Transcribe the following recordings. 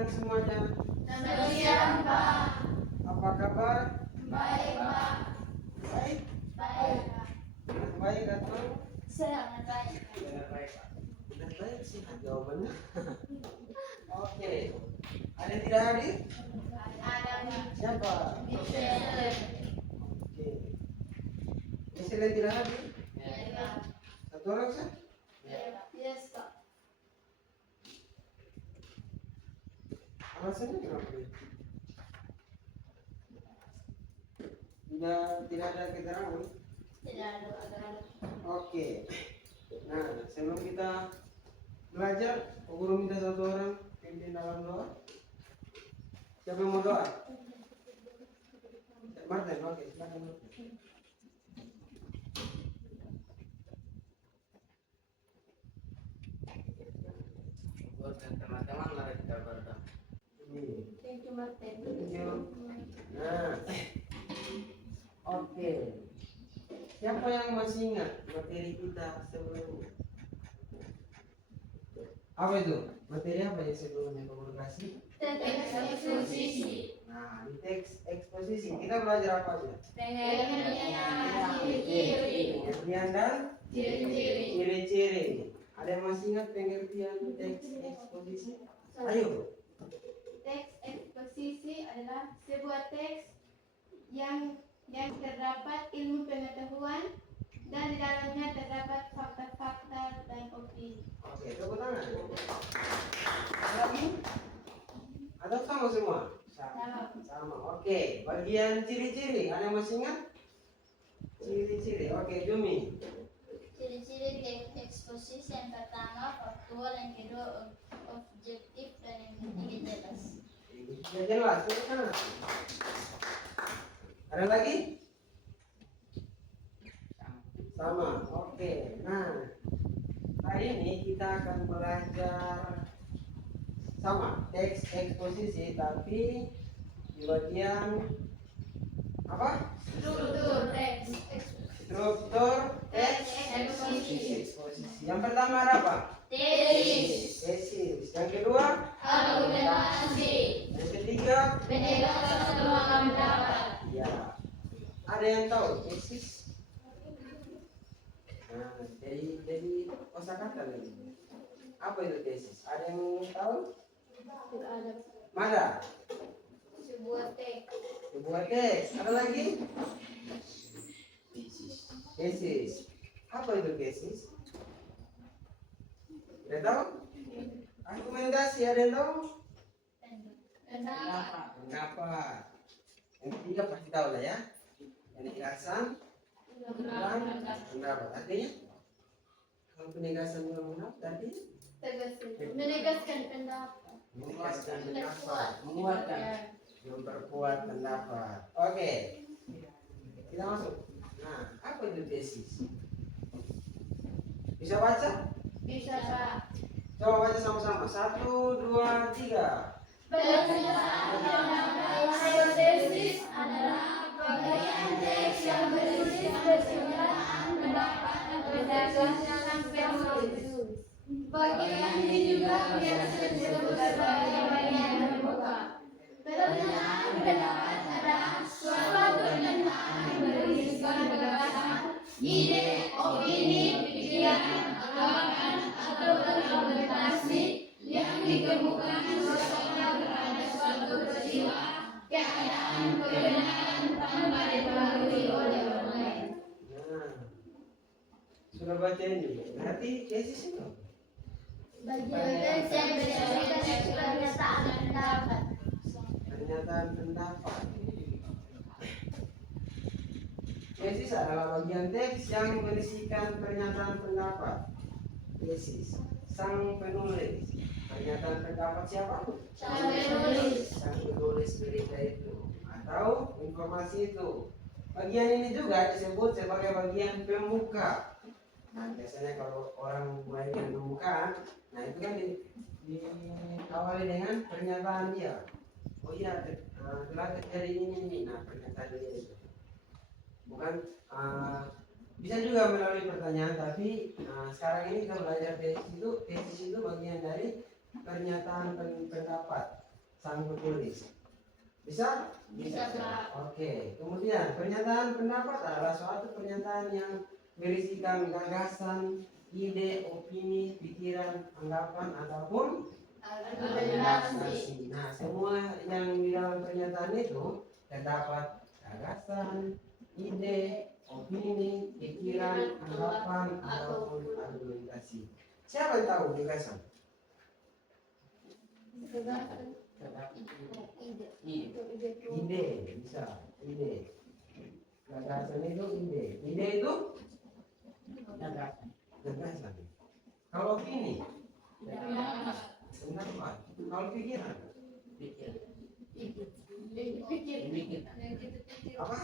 siang semuanya. Selamat siang, Pak. Apa kabar? Baik, Pak. Baik. Baik. Baik atau? Sangat baik. Sangat baik, Pak. Sangat baik sih jawabannya. Oke. Ada yang tidak hadir? Ada Siapa? Michelle. Oke. Michelle yang tidak hadir? Ya, Satu orang sah? yes, Pak. Alasannya kenapa? Tidak ada keterangan. Tidak ada. Oke. Nah, sebelum kita belajar, guru minta satu orang pimpin dalam doa. Siapa yang mau doa? Martin, oke, silakan. Buat teman-teman mari kita berdoa. Thank you, Martin. Thank you. Nah, oke. Siapa yang masih ingat materi kita sebelumnya? Apa itu? Materi apa yang sebelumnya komunikasi? Teks eksposisi. Nah, di teks eksposisi kita belajar apa aja? Pengertian ciri-ciri. Pengertian dan Ciri-ciri. ciri-ciri. Ada yang masih ingat pengertian teks eksposisi? Ayo. Teks eksposisi adalah sebuah teks yang terdapat ilmu pengetahuan dan di dalamnya terdapat fakta-fakta dan opini. Oke, tepuk tangan. Ada lagi? Atau sama semua? Sama. Oke, bagian ciri-ciri. Ada yang masih ingat? Ciri-ciri. Oke, Jumi. Ciri-ciri teks eksposisi yang pertama faktual, yang kedua objektif, dan yang ketiga jelas. Ya jelas, tepuk tangan. Ada lagi? Sama. Oke. Nah, hari ini kita akan belajar sama teks eksposisi, tapi di bagian apa? Struktur teks Struktur teks eksposisi. eksposisi. Yang pertama ada apa? Tesis. Tesis. Yang kedua? Argumentasi. Yang ketiga? Penegasan pemahaman pendapat. Ya. Ada yang tahu tesis? Nah, jadi kosakata lagi. Apa itu tesis? Ada yang tahu? Mana? Sebuah teks. Sebuah teks. Ada lagi? Tesis. Apa itu tesis? Ada tahu? Argumentasi ada yang tahu? Pendapat. Pendapat. Yang ketiga pasti tahu lah ya. Penegasan dan pendapat. Artinya kalau penegasan dan pendapat tadi Menegaskan pendapat. menegaskan pendapat, menguatkan, memperkuat pendapat. Oke, kita masuk. Nah, apa itu tesis? Bisa baca? Bisa, Pak. Coba baca sama-sama. 1, 2, 3. Hasil tesis adalah bagian teks yang berisi kesimpulan, pendapat, atau gagasan penulis. Bagian ini juga biasa disebut sebagai bagian terbuka. Pernyataan pendapat adalah suatu pernyataan yang berisikan gagasan, ide, opini, pikiran, anggapan, atau argumentasi yang dikemukakan seseorang terhadap suatu peristiwa, keadaan, kebenaran tanpa dipengaruhi oleh orang lain. Nah, sudah baca ini. Berarti tesis itu Bagian teks yang berisikan pernyataan pendapat. pernyataan pendapat. Tesis adalah bagian teks yang berisikan pernyataan pendapat. Tesis. Sang penulis. Pernyataan pendapat siapa? Sang penulis. Sang penulis berita itu atau informasi itu. Bagian ini juga disebut sebagai bagian pembuka. Nah, biasanya kalau orang bagian pembukaan, nah itu kan diawali dengan pernyataan dia. Oh iya, telah terjadi ini. Nah, pernyataan dia itu. Bukan bisa juga melalui pertanyaan, tapi sekarang ini kita belajar tesis itu bagian dari pernyataan pendapat. sang penulis. Bisa? Bisa, Pak. Oke. Kemudian pernyataan pendapat adalah suatu pernyataan yang berisikan gagasan, ide, opini, pikiran, anggapan ataupun argumentasi. Nah, semua yang di dalam pernyataan itu terdapat gagasan, ide, opini, pikiran, anggapan ataupun argumentasi. Siapa yang tahu gagasan? Ide, bisa. Ide. Gagasan itu ide. Ide itu gagasan. Kalau opini, pendapat. Kalau pikiran, apa?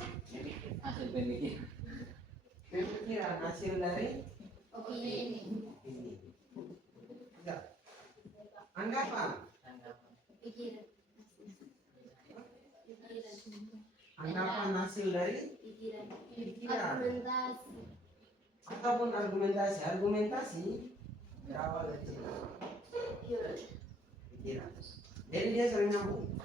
Pemikiran hasil dari Opini. ini. Bisa. Anggapan. Pikiran. Anggapan hasil dari pikiran ataupun argumentasi. Argumentasi berawal dari situ. Pikiran. Jadi dia sering nyambung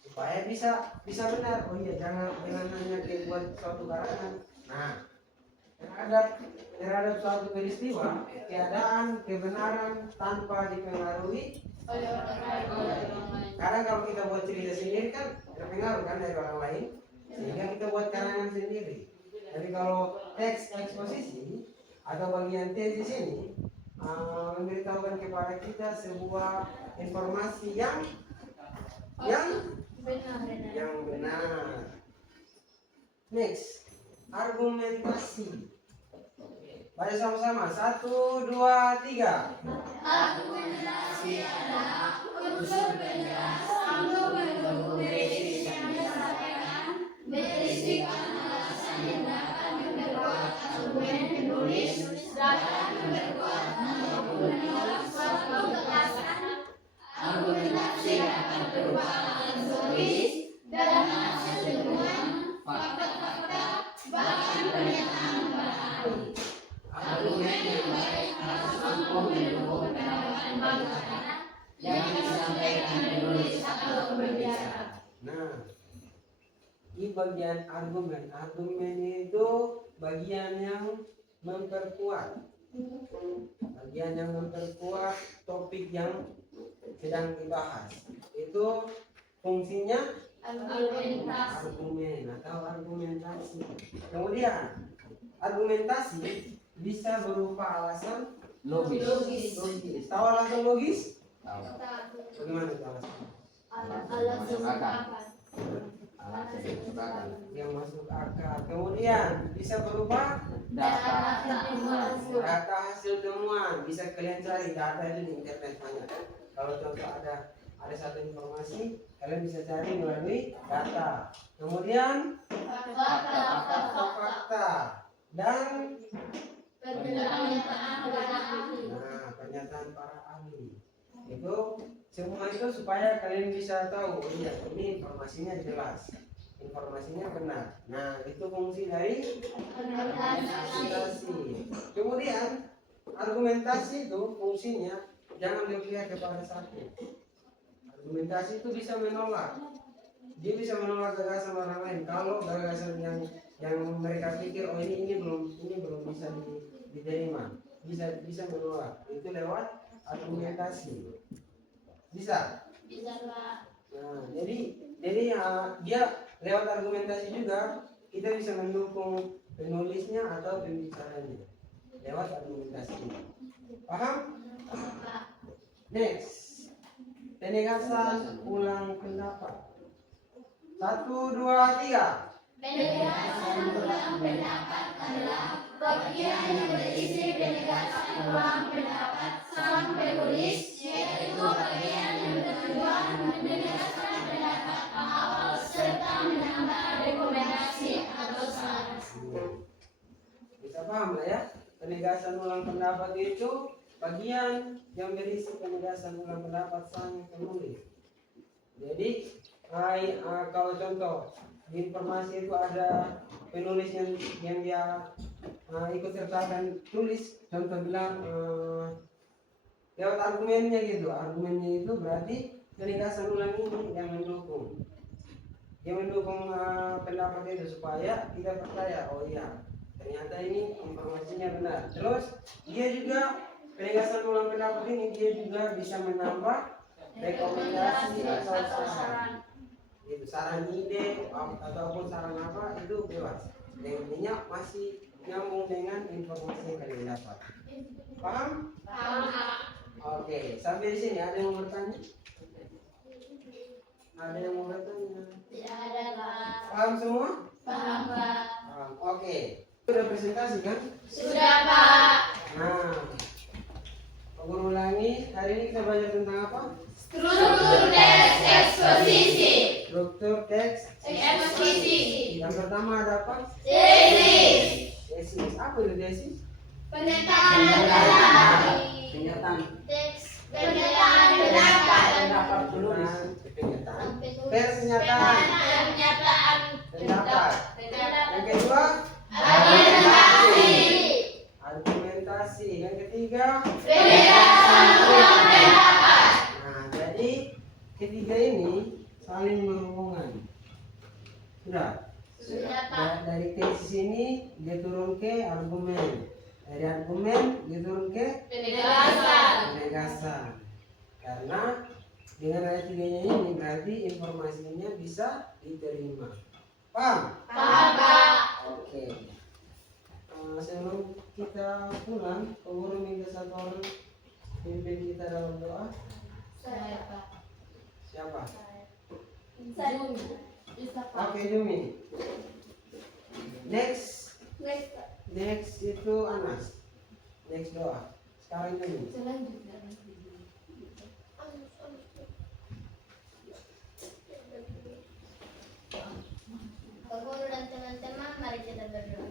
supaya bisa benar. Oh iya, jangan hanya kayak buat suatu karangan. Nah, terhadap suatu peristiwa, keadaan, kebenaran tanpa dipengaruhi. Kadang kalau kita buat cerita sendiri kan terpengaruh kan dari orang lain, sehingga kita buat karangan sendiri. Jadi kalau teks eksposisi atau bagian tesis ini memberitahukan kepada kita sebuah informasi yang benar. Next, argumentasi. Baca sama-sama. 1, 2, 3. Argumentasi adalah unsur penjelasan menunggu berisi yang disampaikan, berisikan alasan yang dapat memperkuat argumen penulis dalam memperkuat maupun menolak suatu gagasan. Argumentasi dapat berupa teoris dan hasil temuan, fakta-fakta, bahkan pernyataan para ahli. Argumen yang baik harus mampu mendukung pendapat bangsa yang disampaikan penulis atau pembicara. Nah, ini bagian argumen. Argumen itu bagian yang memperkuat. Bagian yang memperkuat topik yang sedang dibahas. Itu fungsinya argumen atau argumentasi. Kemudian argumentasi bisa berupa alasan logis. Tahu alasan logis? Bagaimana itu alasan? Yang masuk akal. Kemudian bisa berupa data hasil temuan. Bisa kalian cari data itu di internet banyak. Kalau contoh ada satu informasi, kalian bisa cari melalui data. Kemudian fakta dan pernyataan para ahli. Itu semua itu supaya kalian bisa tahu, oh iya, ini informasinya jelas, informasinya benar. Nah, itu fungsi dari argumentasi. Kemudian argumentasi itu fungsinya jangan berpihak kepada satu. Argumentasi itu bisa menolak. Dia bisa menolak gagasan orang lain. Kalau gagasan yang mereka pikir, oh ini belum bisa diterima, bisa menolak. Itu lewat argumentasi. Bisa. Pak. Nah, jadi dia lewat argumentasi juga kita bisa mendukung penulisnya atau pembicaranya lewat argumentasi. Paham? Next, penegasan ulang pendapat. 1, 2, 3. Penegasan ulang pendapat adalah bagian yang berisi penegasan ulang pendapat sang penulis, yaitu bagian yang bertujuan menegaskan pendapat awal serta menambah rekomendasi atau saran. Bisa paham lah ya? Penegasan ulang pendapat itu bagian yang berisi penegasan ulang pendapat sang penulis. Jadi kalau contoh di informasi itu ada penulis yang dia ikut sertakan tulis, contoh bilang lewat argumennya gitu. Argumennya itu berarti penegasan ulang ini yang mendukung. Yang mendukung pendapat itu supaya kita percaya, oh iya, ternyata ini informasinya benar. Terus dia juga penegasan ulang pendapat ini dia juga bisa menambah rekomendasi atau saran. Itu saran ide ataupun saran apa itu bebas. Yang intinya masih nyambung dengan informasi yang kalian dapat. Paham? Paham. Oke, sampai di sini ada yang mau bertanya? Ada yang mau bertanya? Tidak ada, Pak. Paham semua? Paham, Pak. Paham. Oke. Sudah presentasi kan? Sudah, Pak. Nah, Pak Guru ulangi. Hari ini kita belajar tentang apa? Struktur teks eksposisi. Struktur teks. Eksposisi. Yang pertama ada apa? Tesis. Tesis. Apa itu tesis? Pernyataan pendapat. Kenyataan. Teks pernyataan pendapat. Pendapat penulis. Pernyataan. Pernyataan. Pernyataan Pendapat. Yang kedua, argumentasi. argumentasi. Yang ketiga, Penegasan ulang pendapat. nah jadi ketiga ini saling berhubungan. Sudah. Sudah, Pak. Dari tesis ini dia turun ke argumen. Dari argumen dia turun ke Penegasan. penegasan. Karena dengan ayat tiganya ini berarti informasinya bisa diterima. Paham? Paham, Pak. Oke. Sebelum kita pulang, Pak Guru minta satu orang pimpin kita dalam doa. Saya, Pak. Siapa? Saya. Bisa, Pak. Oke, Jumi. Next itu Anas. Next doa. Sekarang Jumi. Pak Guru dan teman-teman, mari kita berdoa.